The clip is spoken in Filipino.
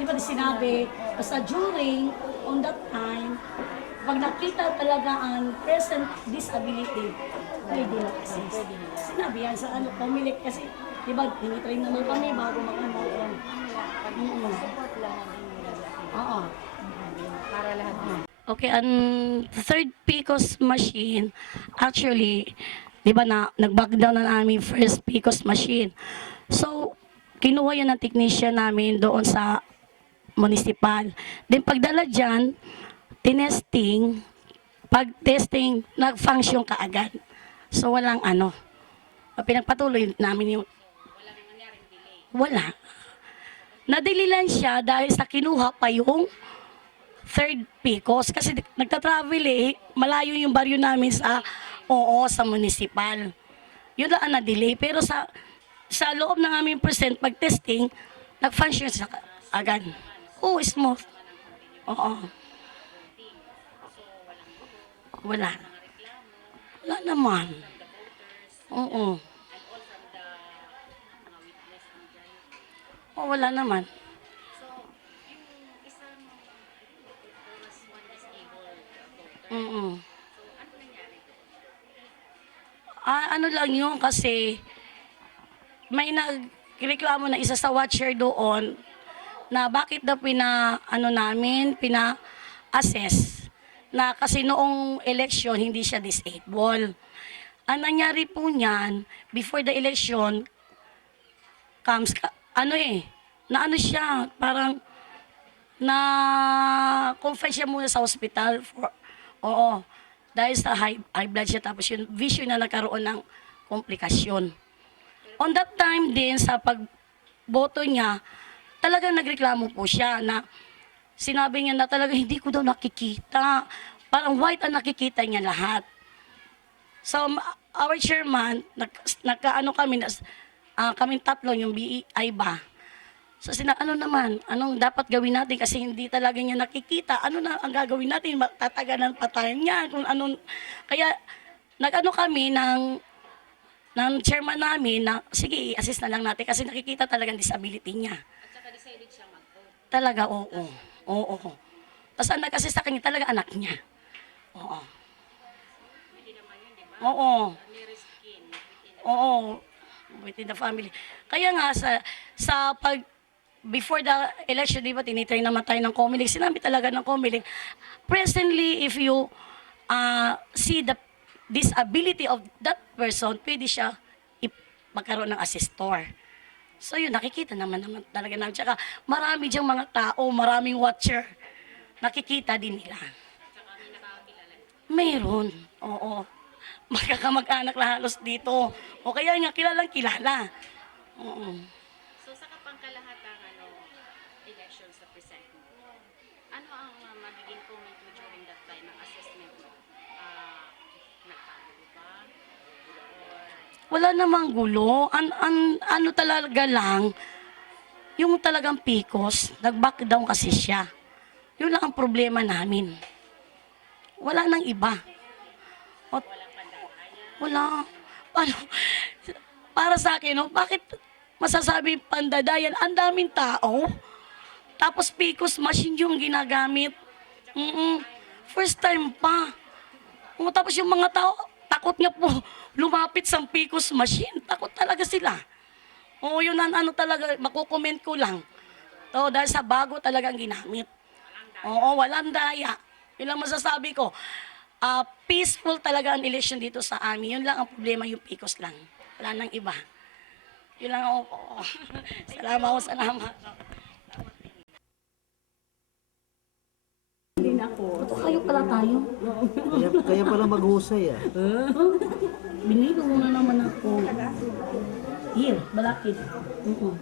di ba sinabi, basta during, on that time, pag nakita talaga ang present disability, pwede na assist. Sinabi yan sa ano, pumilik kasi, di ba, tinitrain naman kami bago mag-ano. Mm. Nila. Oo. Para lahat. Okay, ang third PCOS machine, actually, di ba na, nag-back down na namin first PCOS machine. So, kinuha yan ng technician namin doon sa municipal. Then pagdala dyan, tinesting, pag-testing, nag-function kaagad. So, walang ano. Pinagpatuloy namin yung... Wala. Nadili lang siya dahil sa kinuha pa yung third Picos kasi nagta-travel eh, malayo yung baryo namin sa oo sa municipal. Yun lang ang na-delay pero sa sa loob ng aming present pag testing, nag-function sa agad. Oo, smooth. Oo. Wala. Wala naman. Oo. Oo, wala naman. Mm Ah, ano lang yun kasi may nagreklamo na isa sa watcher doon na bakit daw pina ano namin pina assess na kasi noong election hindi siya disabled. Ang nangyari po niyan before the election comes ano eh na ano siya parang na confine siya muna sa hospital for oo dahil sa high, high blood siya tapos yung vision na nagkaroon ng komplikasyon. On that time din sa pagboto niya, talagang nagreklamo po siya na sinabi niya na talaga hindi ko daw nakikita. Parang white ang nakikita niya lahat. So, our chairman, nag, nagkaano kami, ah, kaming tatlo, yung BEI ba? So, sina, ano naman, anong dapat gawin natin kasi hindi talaga niya nakikita. Ano na ang gagawin natin? Tatagalan pa tayo niya. Kung anong, kaya, nag-ano kami ng, ng chairman namin na, sige, i-assist na lang natin kasi nakikita talagang disability niya. At saka decided siya mag-vote. Talaga, oo. Oo. oo. Nag-assist sa kanya, talaga anak niya. Oo. Oo. Oo, within the family. Kaya nga sa sa pag before the election, di ba, tinitrain naman tayo ng Comelec. Sinabi talaga ng Comelec, presently, if you uh, see the disability of that person, pwede siya magkaroon ng assistor. So yun, nakikita naman naman talaga namin. Tsaka marami diyang mga tao, maraming watcher. Nakikita din nila. Saka may nakakilala. Meron, oo. Magkakamag-anak na halos dito. O kaya nga, kilalang kilala. Oo. So sa kapangkalahatan ano, election sa present mo, ano ang uh, magiging comment mo during that time ng assessment mo? Ah, nagkagulo ba? Or Wala namang gulo. An, an, ano talaga lang, yung talagang pikos, nag-back down kasi siya. Yun lang ang problema namin. Wala nang iba. O, wala. Ano, para sa akin, no, bakit masasabi pandadayan? Ang daming tao. Tapos pikos machine yung ginagamit. Mm First time pa. O, tapos yung mga tao, takot nga po lumapit sa pikos machine. Takot talaga sila. Oo, yun ang ano talaga, makukomment ko lang. To, dahil sa bago talagang ginamit. Oo, walang daya. Yun lang masasabi ko. Ah, peaceful talaga ang election dito sa amin. Yun lang ang problema, yung pikos lang. Wala nang iba. Yun lang ako. oo. salamat ako, salamat. Na ako. Kayo pala tayo. Kaya, kaya pala maghusay ah. Binilo mo na naman ako. Here, balakid. Oo.